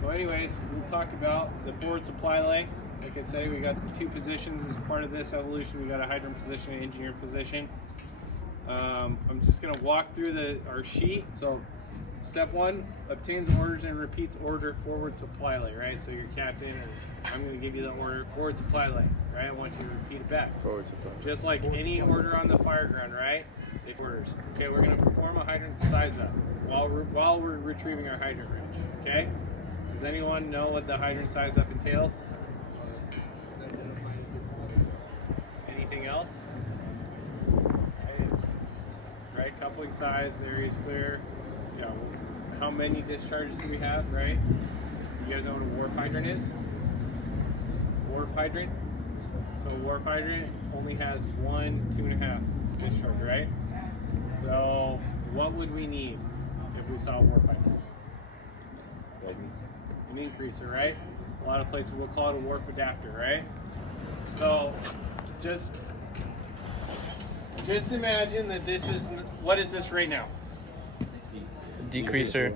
So anyways, we talked about the forward supply leg. Like I said, we got the two positions as part of this evolution. We got a hydrant position and engineer position. I'm just gonna walk through our sheet. So step one, obtains orders and repeats order forward supply leg, right? So your captain, or I'm gonna give you the order, forward supply leg, right? I want you to repeat it back. Forward supply. Just like any order on the fire ground, right? It orders. Okay, we're gonna perform a hydrant size up while we're retrieving our hydrant wrench, okay? Does anyone know what the hydrant size up entails? Anything else? Right, coupling size, area is clear. You know, how many discharges do we have, right? You guys know what a wharf hydrant is? Wharf hydrant? So a wharf hydrant only has 1 2.5 discharge, right? So what would we need if we saw a wharf hydrant? An increaser, right? A lot of places will call it a wharf adapter, right? So just imagine that this is, what is this right now? Decreaser.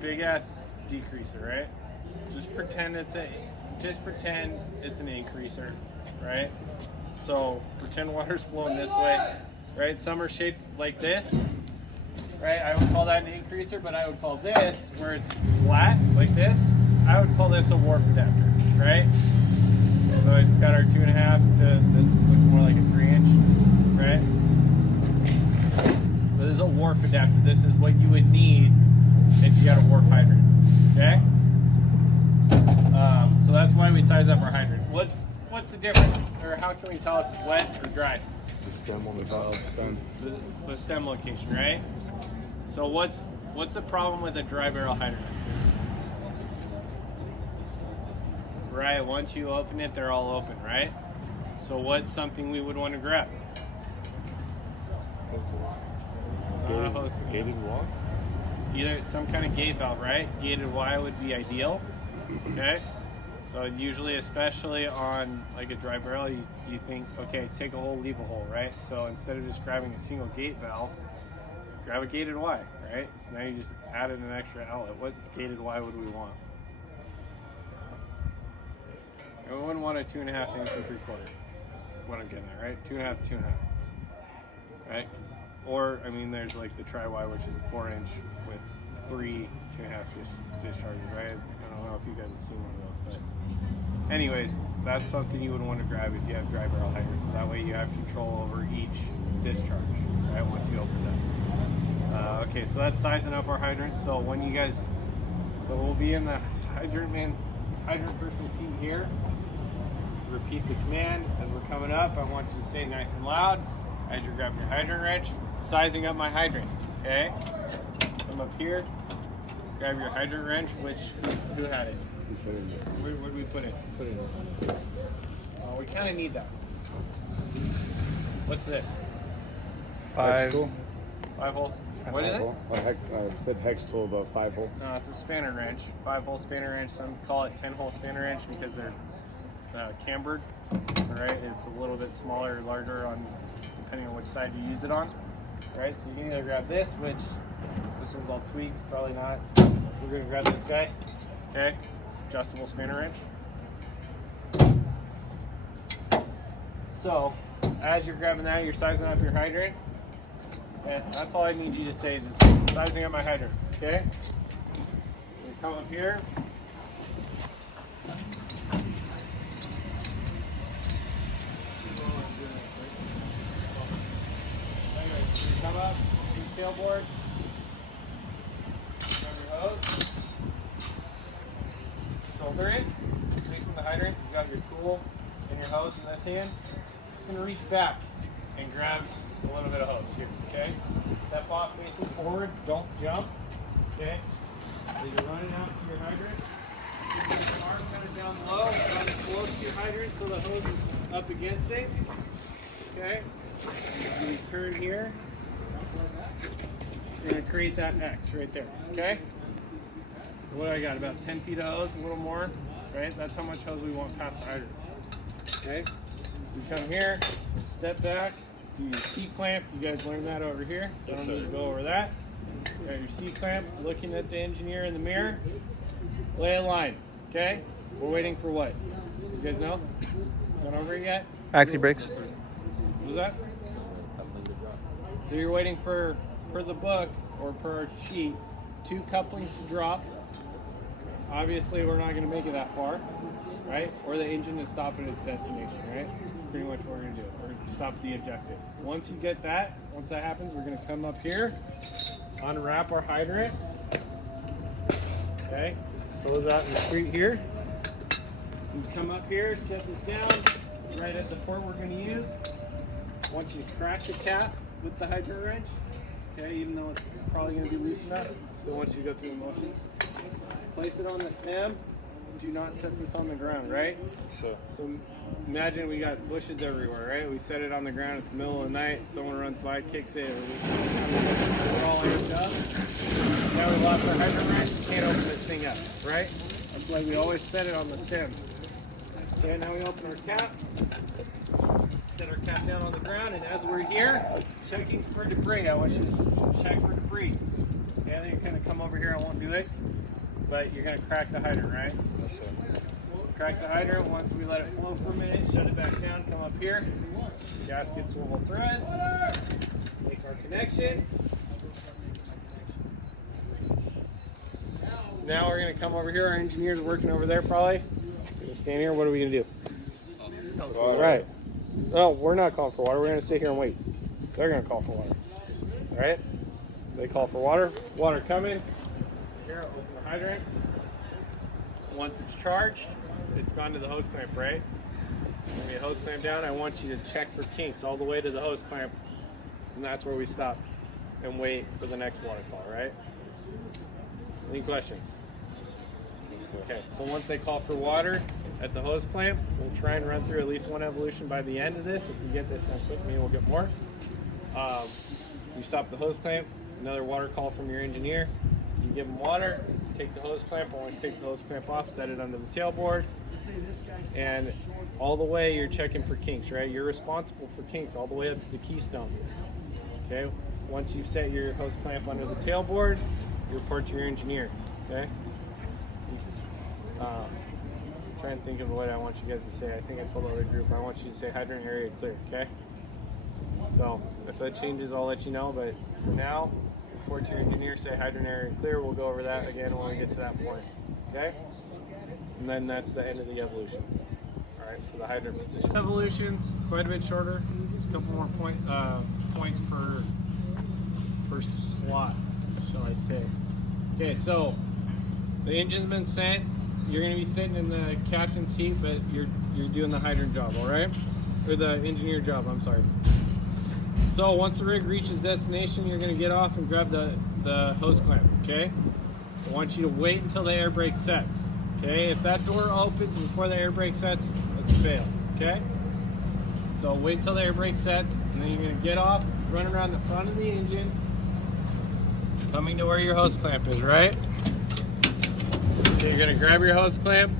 Big ass decreaser, right? Just pretend it's an increaser, right? So pretend water's flowing this way, right? Some are shaped like this, right? I would call that an increaser, but I would call this, where it's flat like this, I would call this a wharf adapter, right? So it's got our 2.5 to, this looks more like a 3-inch, right? This is a wharf adapter. This is what you would need if you got a wharf hydrant, okay? So that's why we size up our hydrant. What's the difference, or how can we tell if it's wet or dry? The stem on the top. Stem. The stem location, right? So what's the problem with a dry barrel hydrant? Right, once you open it, they're all open, right? So what's something we would want to grab? Gated wall? Either some kind of gate valve, right? Gated Y would be ideal, okay? So usually, especially on like a dry barrel, you think, okay, take a hole, leave a hole, right? So instead of just grabbing a single gate valve, grab a gated Y, right? So now you just added an extra outlet. What gated Y would we want? We wouldn't want a 2.5 inch and 3/4. That's what I'm getting at, right? 2.5, 2.5, right? Or, I mean, there's like the Tri-Y, which is a 4-inch with 3 2.5 discharges, right? I don't know if you guys have seen one of those, but anyways, that's something you would want to grab if you have dry barrel hydrants. So that way you have control over each discharge, right? Once you open it up. Okay, so that's sizing up our hydrant. So when you guys, so we'll be in the hydrant person seat here. Repeat the command as we're coming up. I want you to say nice and loud as you're grabbing your hydrant wrench, sizing up my hydrant, okay? Come up here, grab your hydrant wrench, who had it? Where did we put it? Put it in. Oh, we kind of need that. What's this? Hex tool? 5 holes. What is it? I said hex tool about 5 hole. No, it's a spanner wrench. 5-hole spanner wrench. Some call it 10-hole spanner wrench because they're cambered. Right? It's a little bit smaller or larger on depending on which side you use it on. Right? So you can either grab this, which this one's all tweaked, probably not. We're gonna grab this guy. Okay? Adjustable spanner wrench. So as you're grabbing that, you're sizing up your hydrant. And that's all I need you to say, just sizing up my hydrant, okay? You come up here. Anyways, you come up, your tailboard, grab your hose, solder it, facing the hydrant, you got your tool and your hose in this hand. Just gonna reach back and grab a little bit of hose here, okay? Step off facing forward, don't jump, okay? So you're running out to your hydrant. Keep your arm kind of down low, not close to your hydrant so the hose is up against it, okay? You turn here, you're gonna create that X right there, okay? What do I got, about 10 feet of hose, a little more, right? That's how much hose we want past the hydrant, okay? You come here, step back, do your C-clamp. You guys learned that over here, so I don't need to go over that. You got your C-clamp, looking at the engineer in the mirror. lay in line. Okay? We're waiting for what? You guys know? Gone over it yet? Axi brakes. What was that? So you're waiting for, per the book or per our sheet, 2 couplings to drop. Obviously, we're not going to make it that far, right? Or the engine to stop at its destination, right? Pretty much what we're going to do. We're going to stop the objective. Once you get that, once that happens, we're going to come up here, unwrap our hydrant. Okay, close out in the street here. You come up here, set this down right at the port we're going to use. Once you crack the cap with the hydrant wrench, okay, even though it's probably going to be loose enough, still want you to go through the motions. Place it on the stem. Do not set this on the ground, right? So imagine we got bushes everywhere, right? We set it on the ground, it's the middle of the night, someone runs by, kicks it, we're all amped up. Now we lost our hydrant wrench, can't open this thing up, right? That's why we always set it on the stem. Okay, now we open our cap, set our cap down on the ground, and as we're here, checking for debris, I want you to check for debris. Okay, then you're gonna come over here, I won't do it, but you're gonna crack the hydrant, right? Yes, sir. Crack the hydrant. Once we let it flow for a minute, shut it back down, come up here, gasket swivel threads, make our connection. Now we're gonna come over here, our engineer's working over there probably. We're gonna stand here, what are we gonna do? All right. No, we're not calling for water, we're gonna sit here and wait. They're gonna call for water. All right? So they call for water. Water coming. Here, open the hydrant. Once it's charged, it's gone to the hose clamp, right? When you hose clamp down, I want you to check for kinks all the way to the hose clamp, and that's where we stop and wait for the next water call, right? Any questions? Okay, so once they call for water at the hose clamp, we'll try and run through at least 1 evolution by the end of this. If we get this done quick, maybe we'll get more. You stop the hose clamp, another water call from your engineer. You give them water, take the hose clamp, I want you to take the hose clamp off, set it under the tailboard, and all the way you're checking for kinks, right? You're responsible for kinks all the way up to the keystone. Okay, once you've set your hose clamp under the tailboard, you report to your engineer, okay? Try and think of what I want you guys to say. I think I told the other group, I want you to say hydrant area clear, okay? So if that changes, I'll let you know, but for now, report to your engineer, say hydrant area clear. We'll go over that again when we get to that point, okay? And then that's the end of the evolution. All right, for the hydrant position. Evolutions, quite a bit shorter. Just a couple more points per slot, shall I say. Okay, so the engine's been sent. You're gonna be sitting in the captain's seat, but you're doing the hydrant job, all right? Or the engineer job, I'm sorry. So once the rig reaches destination, you're gonna get off and grab the hose clamp, okay? I want you to wait until the air brake sets, okay? If that door opens before the air brake sets, it's a fail, okay? So wait until the air brake sets, and then you're gonna get off, run around the front of the engine, coming to where your hose clamp is, right? Okay, you're gonna grab your hose clamp,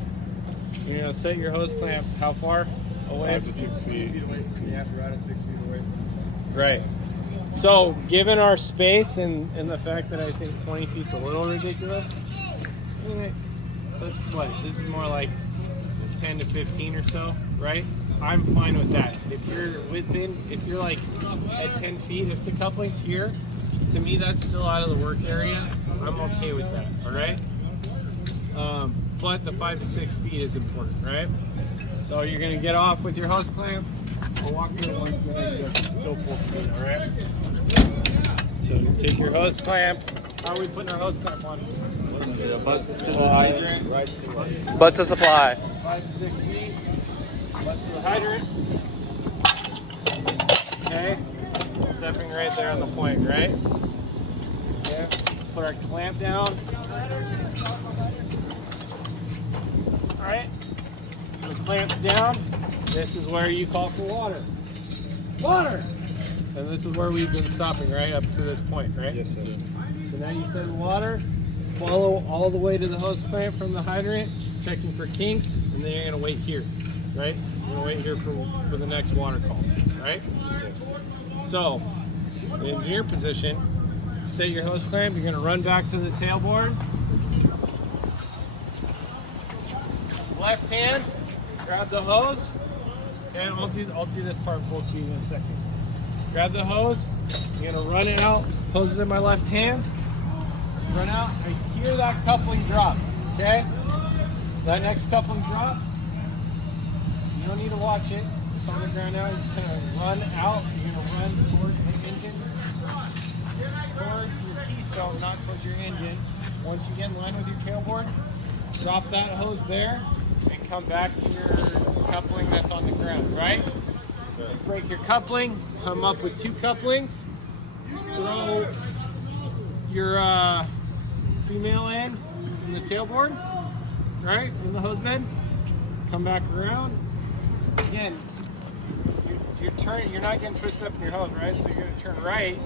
you're gonna set your hose clamp how far away? 5 to 6 feet. away from the apparatus, 6 feet away. Right. So, given our space and the fact that I think 20 feet's a little ridiculous, I mean, that's what? This is more like 10 to 15 or so, right? I'm fine with that. If you're like at 10 feet, if the coupling's here, to me that's still out of the work area. I'm okay with that, all right? But the 5 to 6 feet is important, right? So you're gonna get off with your hose clamp. We'll walk through it once we go full speed, all right? So you take your hose clamp. How are we putting our hose clamp on? Butts to the hydrant, right to the hydrant. Butt to supply. 5 to 6 feet. Butts to the hydrant. Okay. Stepping right there on the point, right? Okay. Put our clamp down. All right. So the clamp's down. This is where you call for water. Water! And this is where we've been stopping, right? Up to this point, right? Yes, sir. So now you send water, follow all the way to the hose clamp from the hydrant, checking for kinks, and then you're gonna wait here, right? You're gonna wait here for the next water call, right? So, the engineer position, set your hose clamp, you're gonna run back to the tailboard. left hand, grab the hose, and I'll do this part full speed in a second. Grab the hose, I'm gonna run it out, hose is in my left hand, run out, I hear that coupling drop, okay? That next coupling drop, you don't need to watch it, it's on the ground now, you're just gonna run out, you're gonna run towards the engine, towards your keystone, not towards your engine. Once you get in line with your tailboard, drop that hose there and come back to your coupling that's on the ground, right? So break your coupling, come up with 2 couplings, throw your female end in the tailboard, right, in the hose bed, come back around. Again, you're not getting twisted up in your hose, right? So you're gonna turn right.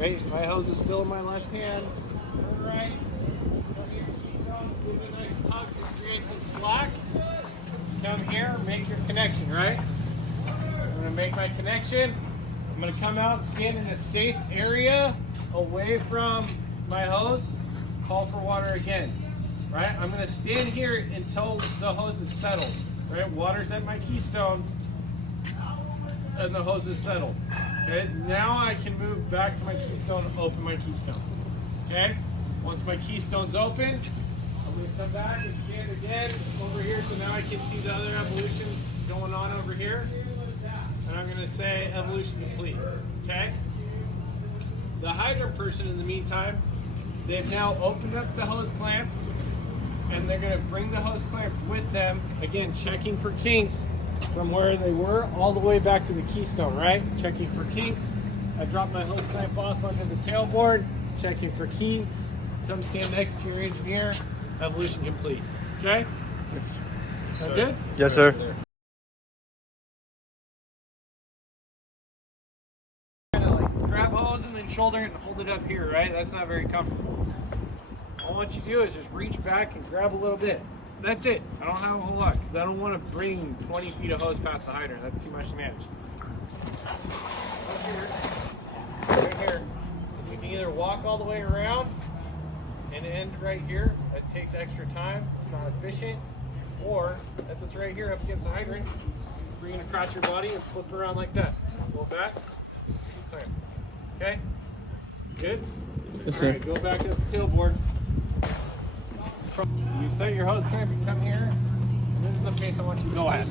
Right, my hose is still in my left hand. Turn right. Give it a nice tug to create some slack. Come here, make your connection, right? I'm gonna make my connection. I'm gonna come out and stand in a safe area away from my hose. Call for water again, right? I'm gonna stand here until the hose is settled, right? Water's at my keystone and the hose is settled. Okay, now I can move back to my keystone, open my keystone. Okay, once my keystone's open, I'm gonna come back and stand again over here so now I can see the other evolutions going on over here. And I'm gonna say evolution complete, okay? The hydrant person in the meantime, they've now opened up the hose clamp and they're gonna bring the hose clamp with them, again, checking for kinks from where they were all the way back to the keystone, right? Checking for kinks. I drop my hose clamp off under the tailboard, checking for kinks. Come stand next to your engineer. Evolution complete. Okay? Yes. Sound good? Yes, sir. Grab hose and then shoulder it and hold it up here, right? That's not very comfortable. All what you do is just reach back and grab a little bit. That's it. I don't have a whole lot because I don't want to bring 20 feet of hose past the hydrant. That's too much to manage. Up here, right here. We can either walk all the way around and end right here. That takes extra time. It's not efficient. Or, that's what's right here up against the hydrant. Bring it across your body and flip around like that. Go back. C-clamp. Okay? Good? Yes, sir. All right, go back up the tailboard. You set your hose clamp, you come here. And this is the pace I want you to go at.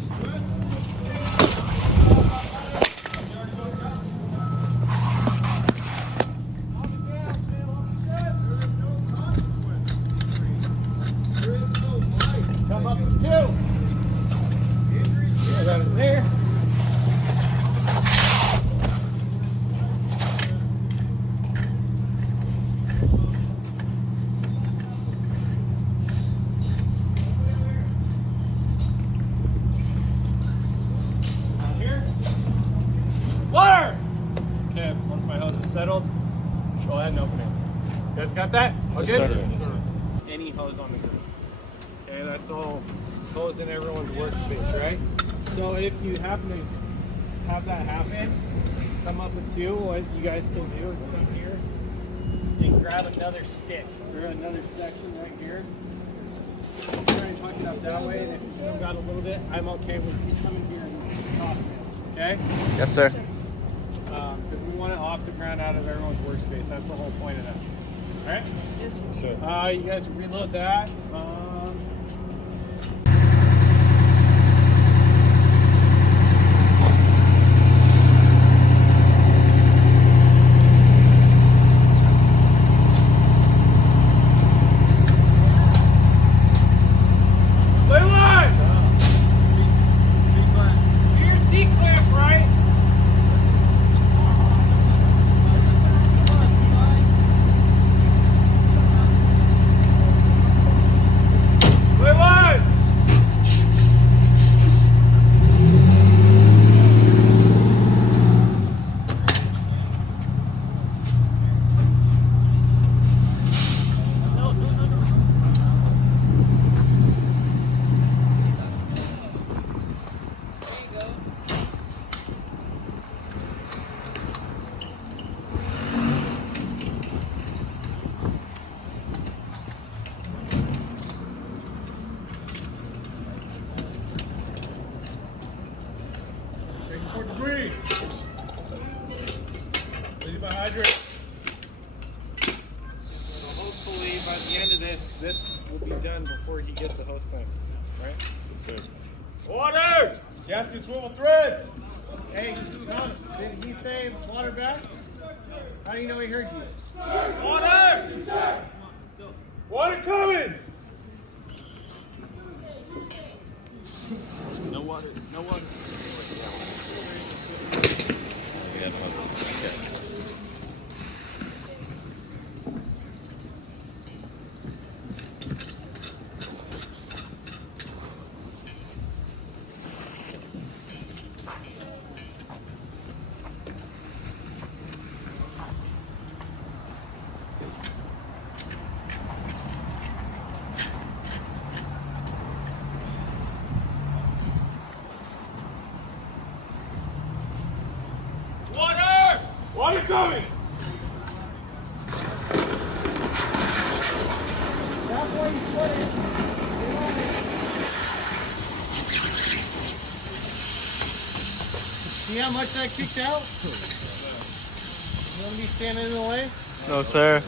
Come up with 2. Got it there. Settled. Go ahead and open it. You guys got that? Okay. Yes, Any hose on the ground. Okay, that's all hose in everyone's workspace, right? So if you happen to have that happen, come up with 2. What you guys can do is come here and grab another stick or another section right here. Try and tuck it up that way, and if you still got a little bit, I'm okay with you coming here and tossing it. Okay? Yes, sir. Because we want it off the ground out of everyone's workspace. That's the whole point of that. All right? Yes, sir. You guys reload that. be done before he gets the hose clamp, right? Yes, sir. Water! Gasket swivel threads! Hey, Tom, did he say water back? How do you know he heard you? Water! Water coming! No water, no water. Yeah, okay. Water! Water coming! That's why you put it. See how much that kicked out? You want me standing in the way? No, sir.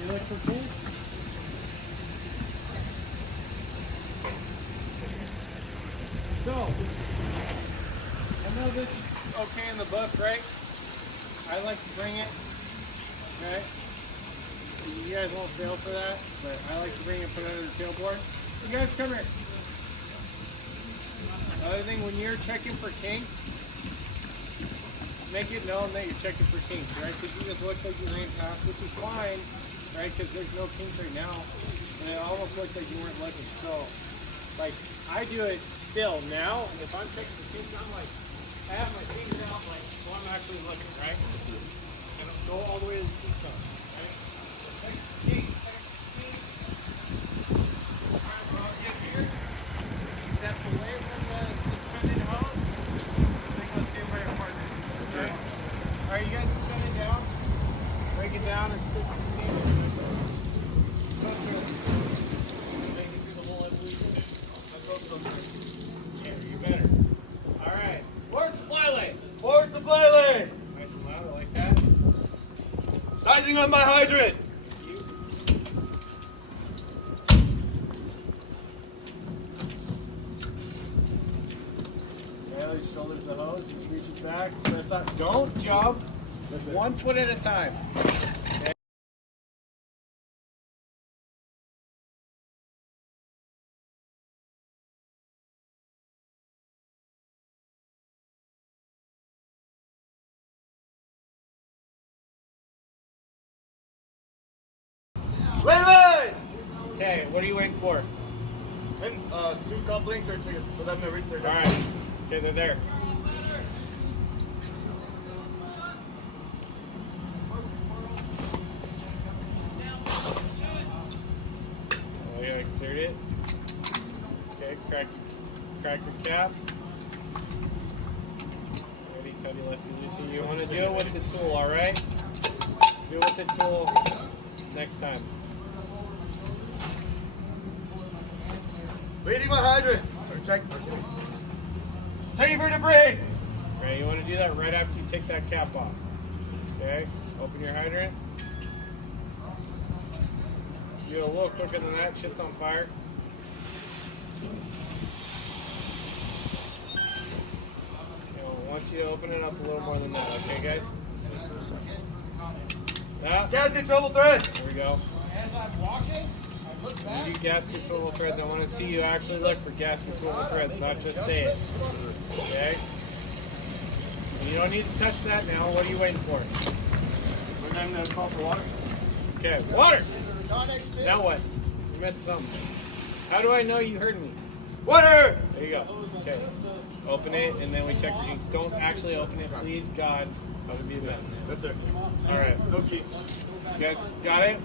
You look for cool? So, I know this is okay in the book, right? I like to bring it, okay? You guys won't fail for that, but I like to bring it and put it under the tailboard. You guys come here. Other thing, when you're checking for kinks, make it known that you're checking for kinks, right? Because you just looked like you ran past, which is fine, right? Because there's no kinks right now, and it almost looked like you weren't looking. So, like, I do it still now. If I'm checking for kinks, I'm like, I have my fingers out, like, so I'm actually looking, right? And I'll go all the way to the kink zone, right? Check for kinks, check for kinks. All right, well, I'll get here. Step away from the suspended hose. Then go stay by your partner. Okay. All right, you guys can shut it down. Break it down and stick it in. Make it through the whole evolution. Let's hope so. Yeah, you better. All right. Forward supply lane. Forward supply lane! Nice and loud, I like that. Sizing on my hydrant! Yeah, he shoulders the hose, just reaches back, steps out. Don't jump. Listen. 1 foot at a time. Okay. Wait! Okay, what are you waiting for? And, 2 couplings or for them to reach their All right. Okay, they're there. Oh, yeah, I cleared it. Okay, crack your cap. Ready, tighty, lefty, loosey. You want to do it with the tool, all right? Do it with the tool next time. Reading my hydrant! Or check. Checking for debris! Right, you want to do that right after you take that cap off. Okay, open your hydrant. Do it a little quicker than that, shit's on fire. Okay, well, I want you to open it up a little more than that, okay guys? Yeah, Gasket trouble thread! there we go. As I'm walking, I look When back. you do gasket swivel threads, I want to see you actually look for gasket swivel threads, not just say it. Okay? You don't need to touch that now. What are you waiting for? We're going to call for water. Okay, water! Non-expert. Now what? You missed something. How do I know you heard me? Water! There you go. Okay. Open it and then we check your kinks. Don't actually open it, please, God. That would be a mess. Yes, sir. Alright. No keys. You guys got it?